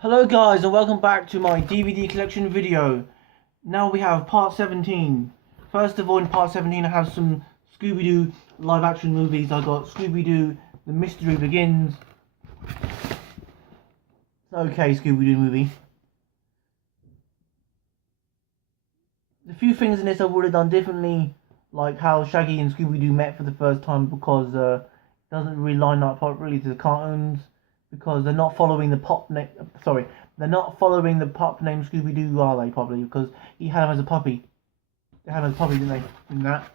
Hello guys and welcome back to my DVD collection video. Now we have part 17. First of all, in part 17 I have some ScoobyDoo live action movies. I got ScoobyDoo The Mystery Begins. Okay, ScoobyDoo movie. A few things in this I would have done differently, like how Shaggy and Scooby-Doo met for the first time, because it doesn't really line up properly to the cartoons, because they're not following the pop name. Sorry, they're not following the pop name Scooby-Doo, are they? Probably because he had him as a puppy. They had him as a puppy, didn't they? In that.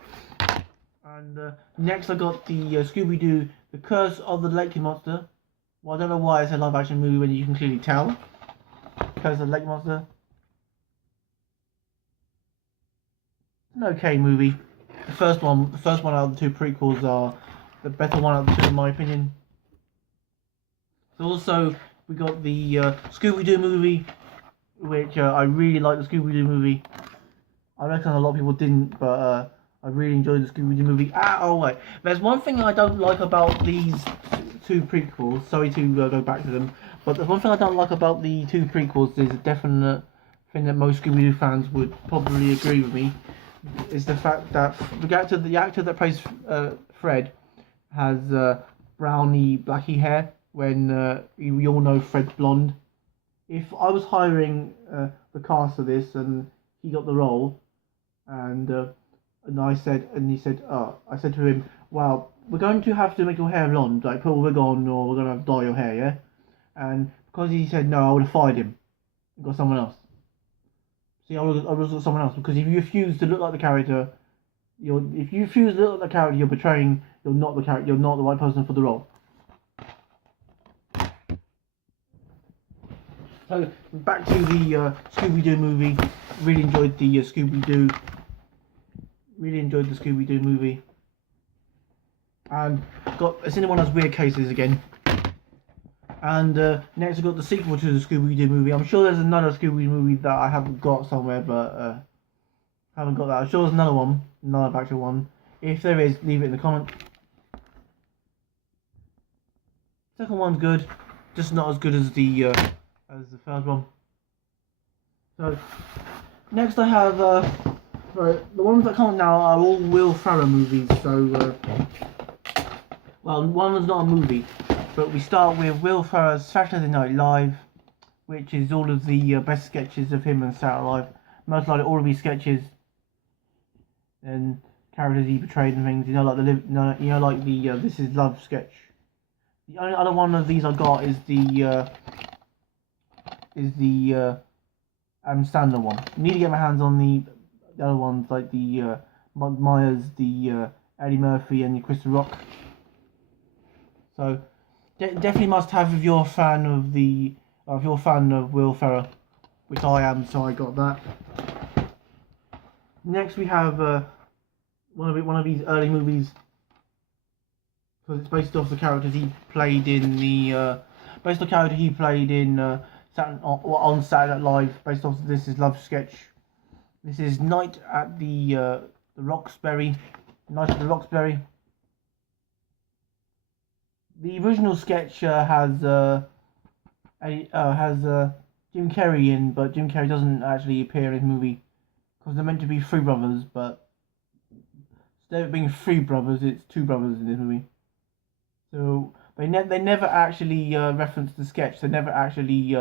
And next I got the Scooby-Doo The Curse of the Lake Monster. Well, I don't know why it's a live-action movie when you can clearly tell. Curse of the Lake Monster. An okay movie. The first one out of the two prequels are the better one out of the two, in my opinion. So also we got the Scooby-Doo movie, which I really like the Scooby-Doo movie. I reckon a lot of people didn't, but I really enjoyed the Scooby-Doo movie. Oh wait, there's one thing I don't like about these two prequels. Sorry to go back to them, but the one thing I don't like about the two prequels is a definite thing that most Scooby-Doo fans would probably agree with me, is the fact that the actor that plays Fred has browny, blacky hair, when we all know Fred's blonde. If I was hiring the cast of this and he got the role, and I said to him, "Well, we're going to have to make your hair blonde, like put a wig on, or we're going to have to dye your hair, yeah?" And because he said no, I would have fired him and got someone else. See, I would have got someone else, because if you refuse to look like the character, you're betraying. You're not the character. You're not the right person for the role. So back to the Scooby-Doo movie. Really enjoyed the Scooby-Doo. Really enjoyed the Scooby-Doo movie. And it's in one of those weird cases again. And next I got the sequel to the Scooby-Doo movie. I'm sure there's another Scooby-Doo movie that I haven't got somewhere, but haven't got that. I'm sure there's another one, another actual one. If there is, leave it in the comments. Second one's good, just not as good as the first one. So next I have right, the ones that come up now are all Will Ferrell movies. So well, one was not a movie, but we start with Will Ferrell's Saturday Night Live, which is all of the best sketches of him and Saturday Night Live. Most likely all of these sketches and characters he portrayed and things. Like the This Is Love sketch. The only other one of these I got is the Adam Sandler one. I need to get my hands on the other ones, like the Myers, the Eddie Murphy, and the Chris Rock. So definitely must have if you're a fan of Will Ferrell, which I am. So I got that. Next we have one of these early movies, because it's based off the characters he played in on Saturday Night Live, based off the This Is Love sketch. This is Night at the Roxbury. Night at the Roxbury. The original sketch has Jim Carrey in, but Jim Carrey doesn't actually appear in this movie, because they're meant to be three brothers, but instead of being three brothers, it's two brothers in this movie. So they never actually reference the sketch. They never actually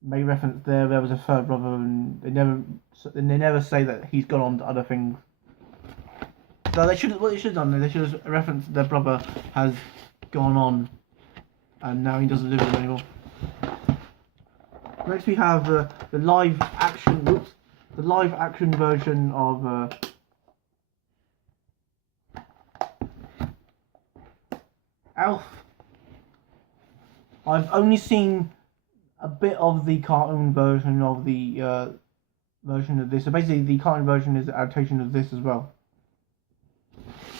make reference there was a third brother, and they never say that he's gone on to other things. So what they should have done, they should have referenced their brother has gone on, and now he doesn't live with them anymore. Next we have the live action version of Alf. I've only seen a bit of the cartoon version of the version of this. So basically, the cartoon version is an adaptation of this as well.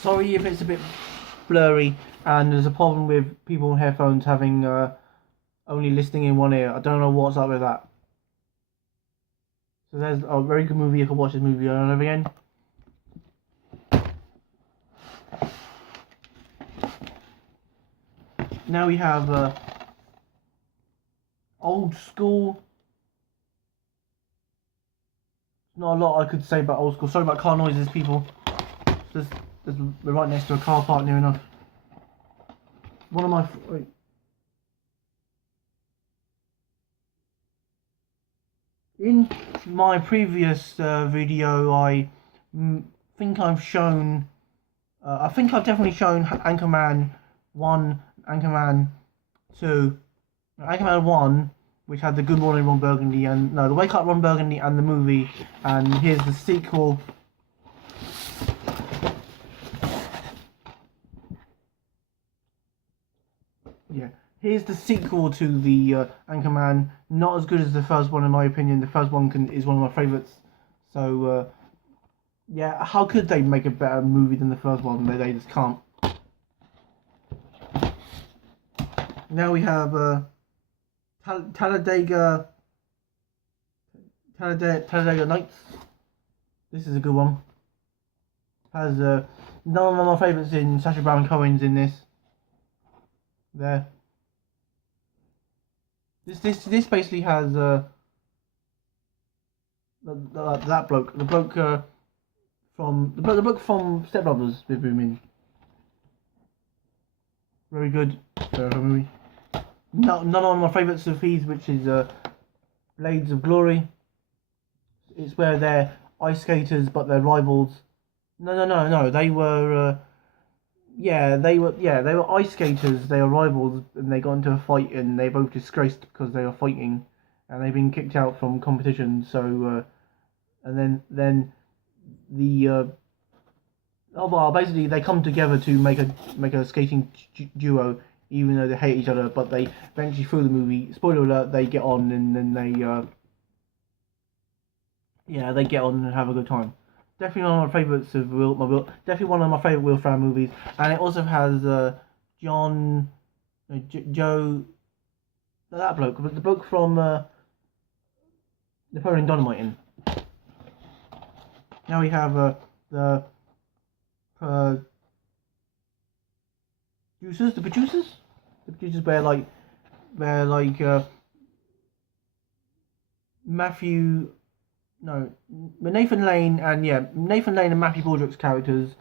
Sorry if it's a bit blurry, and there's a problem with people with headphones having only listening in one ear. I don't know what's up with that. So there's a very good movie. You can watch this movie over and over again. Now we have Old school. Not a lot I could say about old school. Sorry about car noises, people. We're right next to a car park near enough. One of my... Wait. In my previous video, I think I've shown... I think I've definitely shown Anchorman 1, Anchorman 2, Anchorman 1, which had the Good Morning Ron Burgundy, and no, the Wake Up Ron Burgundy and the movie, and here's the sequel. Yeah, here's the sequel to the Anchorman. Not as good as the first one in my opinion. The first one is one of my favourites. So yeah, how could they make a better movie than the first one? They just can't. Now we have Talladega Nights. This is a good one. Has none of my favourites in Sacha Baron Cohen's in this. There. This basically has that bloke, the bloke from the bloke from Step Brothers. Very good movie. None of my favourites of his, which is Blades of Glory. It's where they're ice skaters, but they're rivals. No. They were. They were ice skaters. They were rivals, and they got into a fight, and they both disgraced because they were fighting, and they've been kicked out from competition. So, and then the basically they come together to make a skating duo, even though they hate each other. But they eventually, through the movie, spoiler alert, they get on, and then they get on and have a good time. Definitely one of my favourites of definitely one of my favourite Will Ferrell movies, and it also has Joe, that bloke, the bloke from Napoleon Dynamite in. Now we have the producers where Nathan Lane and Matthew Broderick's characters.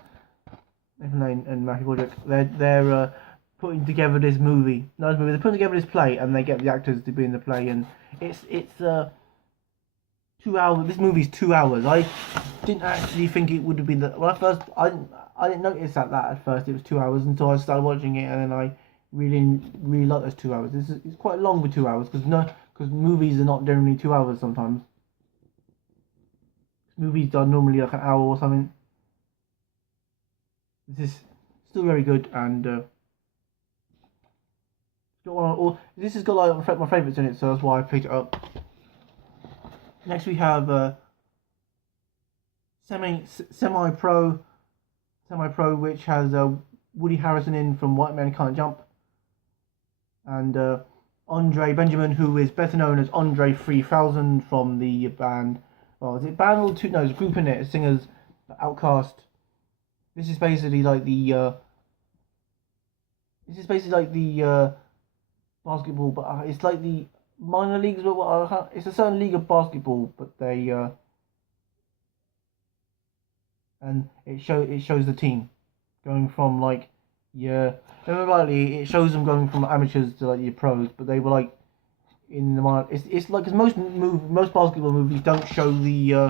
Nathan Lane and Matthew Broderick, they're putting together this movie. They're putting together this play, and they get the actors to be in the play, and it's 2 hours. This movie's 2 hours. I didn't actually think it would have been that. When I didn't notice that at first it was 2 hours until I started watching it, and then I really like those 2 hours. It's quite long for 2 hours because movies are not generally 2 hours sometimes. Movies are normally like an hour or something. This is still very good, and this has got like my favourites in it, so that's why I picked it up. Next we have semi-pro, which has Woody Harrelson in from White Men Can't Jump, and Andre Benjamin, who is better known as Andre 3000 from the band. Well, is it band or two? No, there's a group in it. Singers, Outcast. This is basically like the. Basketball, but it's like the minor leagues. It's a certain league of basketball, but they and it shows the team going from it shows them going from amateurs to like your pros, but they were like in the minor. It's like, because most basketball movies don't show this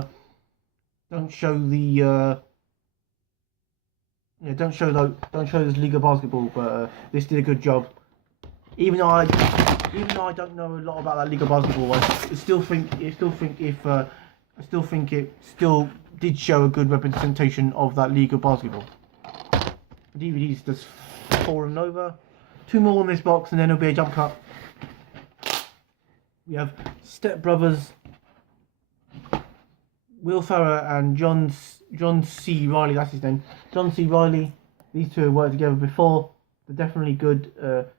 league of basketball, but this did a good job. Even though I don't know a lot about that league of basketball, I still think it still did show a good representation of that league of basketball. The DVD's just fallen over. 2 more in this box, and then there'll be a jump cut. We have Step Brothers, Will Ferrell and John C. Reilly. That's his name. John C. Reilly. These two have worked together before. They're definitely good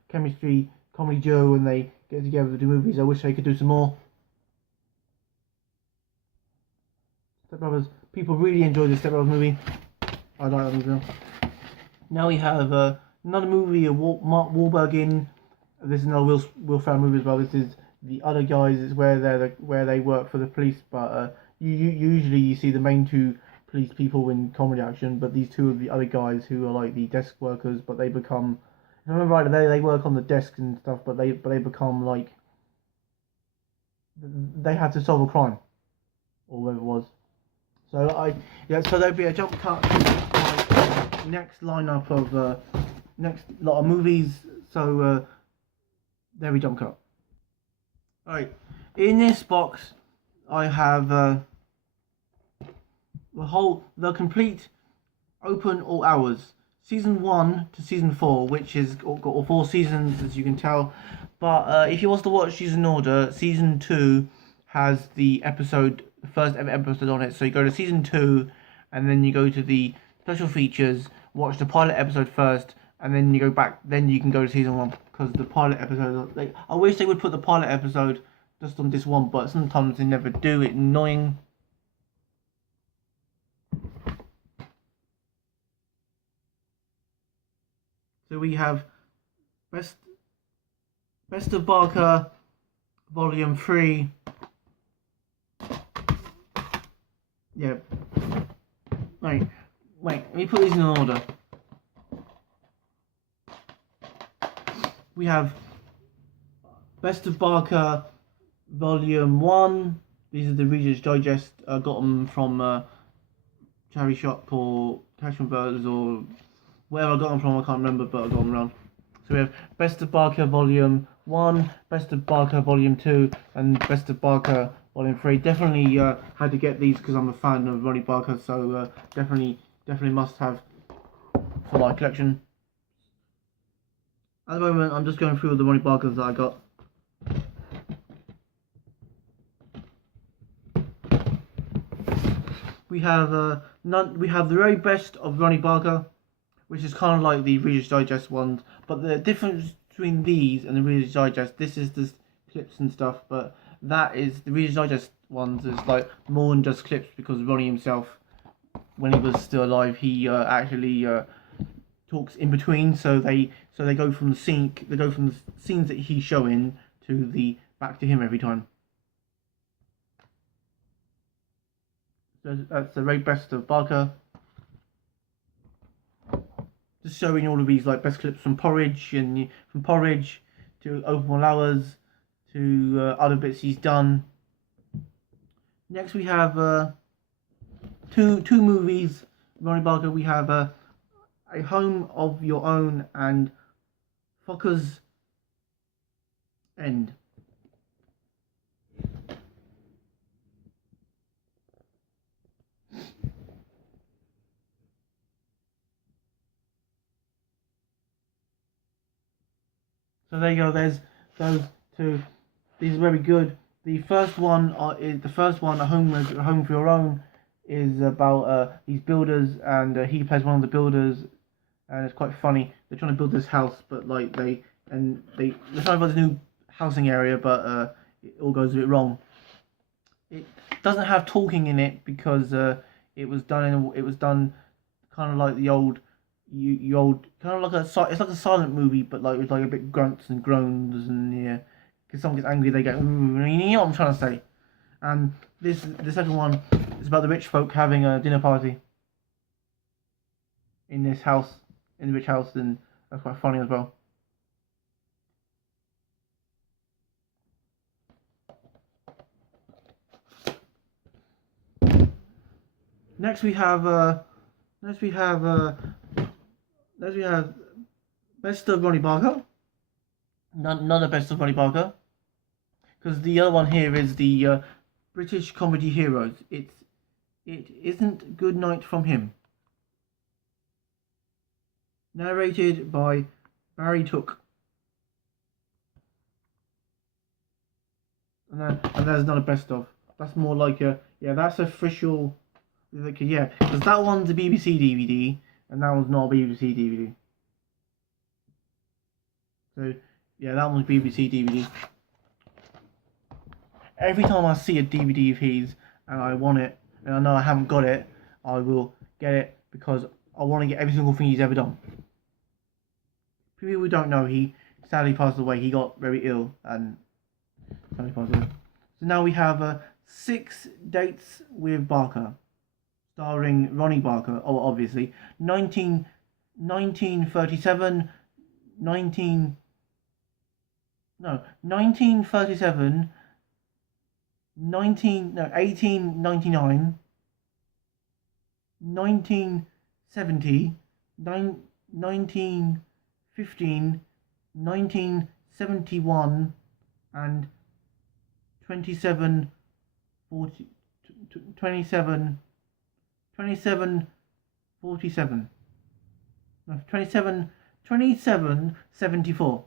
chemistry, comedy duo when they get together to do movies. I wish they could do some more. Step Brothers. People really enjoy the Step Brothers movie. I like that movie. Now we have another movie of Mark Wahlberg in. This is another Will Ferrell movie as well. This is the other guys is where where they work for the police. But usually you see the main two police people in comedy action, but these two are the other guys who are like the desk workers. But they become, if I remember right, they work on the desk and stuff. But they become like they had to solve a crime or whatever it was. So so there'd be a jump cut to my next lineup of next lot of movies. So there we jump cut. Alright, in this box I have the complete Open All Hours, season 1 to season 4, which is got all 4 seasons as you can tell. But if you want to watch these in order, season 2 has the first ever episode on it. So you go to season 2 and then you go to the special features, watch the pilot episode first, and then you go back, then you can go to season 1, because the pilot episode, I wish they would put the pilot episode just on this one, but sometimes they never do. It's annoying. So we have Best of Barker Volume 3. Yeah. Wait, let me put these in order. We have Best of Barker Volume 1. These are the Reader's Digest. I got them from charity shop or cash converters or wherever I got them from, I can't remember, but I got them around. So we have Best of Barker Volume 1, Best of Barker Volume 2, and Best of Barker Volume 3. Definitely had to get these because I'm a fan of Ronnie Barker, so definitely must have for my collection. At the moment, I'm just going through the Ronnie Barkers that I got. We have we have the very best of Ronnie Barker, which is kind of like the Reader's Digest ones, but the difference between these and the Reader's Digest, this is the clips and stuff, but that is the Reader's Digest ones is like more than just clips, because Ronnie himself, when he was still alive, he actually talks in between, so they go from the scenes that he's showing to the back to him every time. So that's the very best of Barker. Just showing all of these like best clips from Porridge, and from Porridge to Open All Hours to other bits he's done. Next we have two movies. Ronnie Barker. We have A Home of Your Own and Fucker's End. So there you go. There's those two. These are very good. The first one A Home for Your Own, is about these builders, and he plays one of the builders, and it's quite funny. They're trying to build this house, but like they're trying to build this new housing area, but it all goes a bit wrong. It doesn't have talking in it because it was done kind of like the old. Kind of like it's like a silent movie, but like with like a bit grunts and groans, and yeah, because someone gets angry, they go, ooh, you know what I'm trying to say. And the second one is about the rich folk having a dinner party in this house, in the rich house, and that's quite funny as well. Next we have Best of Ronnie Barker. None of Best of Ronnie Barker, because the other one here is the British Comedy Heroes. It isn't Good Night from Him. Narrated by Barry Took. And there's not a best of. That's more like that's official. Like because that one's a BBC DVD and that one's not a BBC DVD. So yeah, that one's BBC DVD. Every time I see a DVD of his and I want it, and I know I haven't got it, I will get it because I want to get every single thing he's ever done. People who don't know, he sadly passed away. He got very ill, and 25 years. So now we have 6 Dates with Barker, starring Ronnie Barker, obviously. 1937, 1937, 1899, 1970, 1915, 1971, and 27, 40, 27, 27, 47. No, 27, 27, 74.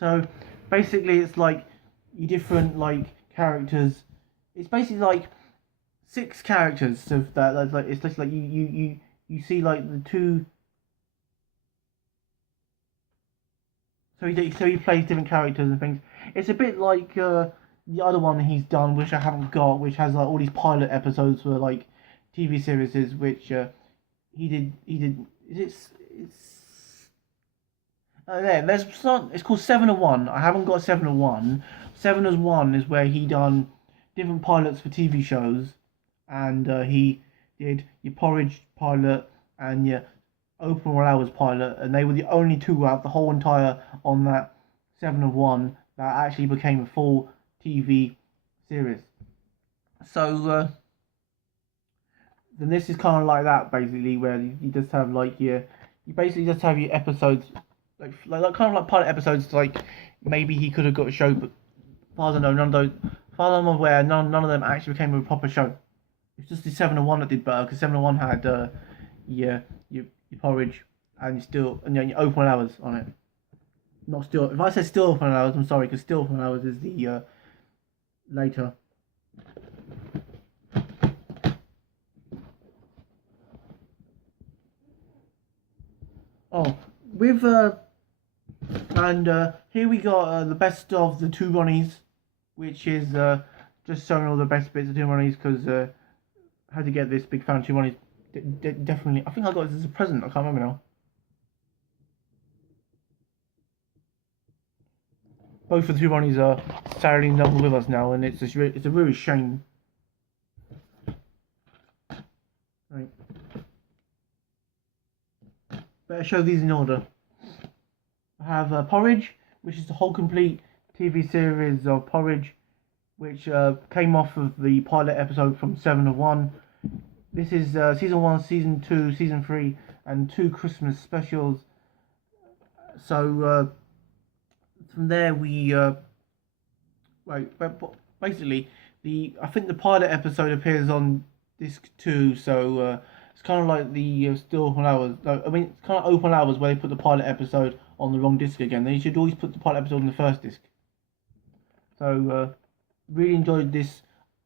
So basically it's like you different like characters. It's basically like 6 characters. So that's like it's just like you see like the two. So he plays different characters and things. It's a bit like the other one he's done, which I haven't got, which has like all these pilot episodes for like TV series, which he did. It's there's some. It's called 701. I haven't got 701. 701 is where he done different pilots for TV shows, and he did your Porridge pilot and your Open All Hours pilot, and they were the only two out of the whole entire on that 701 that actually became a full TV series. So then this is kind of like that basically, where you just have like you basically just have your episodes like kind of like pilot episodes. Like maybe he could have got a show, but as far as I know, none of those, as far as I'm aware, none of them actually became a proper show. It's just the 701 that did better, because 701 had your Porridge and Still and your Open Hours on it. Not Still. If I said Still Open Hours, I'm sorry, because Still Open Hours is the later. Oh, with and here we got the best of the 2 Ronnies, which is just showing all the best bits of 2 Ronnies, because how to get this, big fan of 2 Ronnies. Definitely, I think I got this as a present. I can't remember now. Both of the 2 Ronnies are sadly no longer with us now, and it's a really shame. Right. Better show these in order. I have Porridge, which is the whole complete TV series of Porridge, which came off of the pilot episode from 701. This is season 1, season 2, season 3, and 2 Christmas specials. So from there we basically I think the pilot episode appears on disc 2. So it's kind of like the Still Open Hours. I mean, it's kind of Open Hours where they put the pilot episode on the wrong disc again. They should always put the pilot episode on the first disc. So really enjoyed this.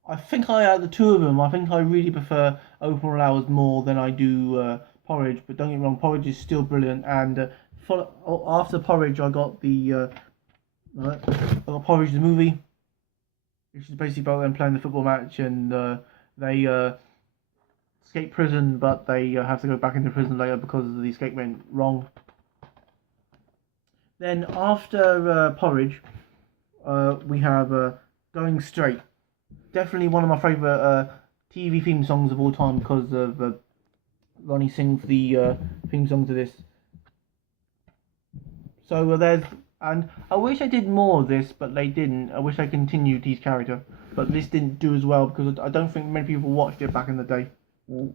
I think out of the 2 of them, I think I really prefer Open All Hours more than I do Porridge. But don't get me wrong, Porridge is still brilliant. And after Porridge, I got Porridge the movie, which is basically about them playing the football match, and they escape prison, but they have to go back into prison later because the escape went wrong. Then after Porridge, we have Going Straight. Definitely one of my favourite TV theme songs of all time, because of Ronnie sings the theme song to this. So there's, and I wish I did more of this, but they didn't. I wish I continued his character, but this didn't do as well, because I don't think many people watched it back in the day. So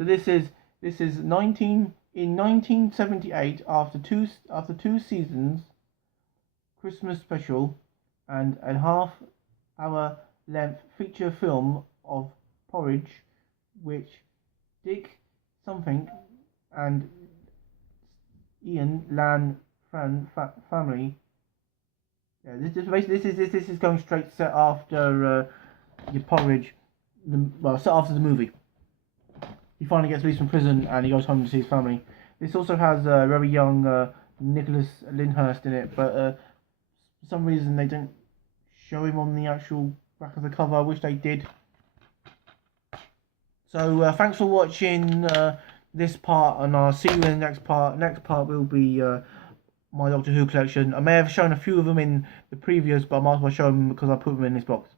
this is in 1978, after two seasons, Christmas special, and a half-hour length feature film of Porridge, which Dick something and Ian Lan family. Yeah, this is going straight set after your Porridge. Set after the movie. He finally gets released from prison and he goes home to see his family. This also has very young Nicholas Lyndhurst in it, but for some reason they don't show him on the actual back of the cover. I wish they did. So thanks for watching this part, and I'll see you in the next part. Next part will be my Doctor Who collection. I may have shown a few of them in the previous, but I might as well show them because I put them in this box.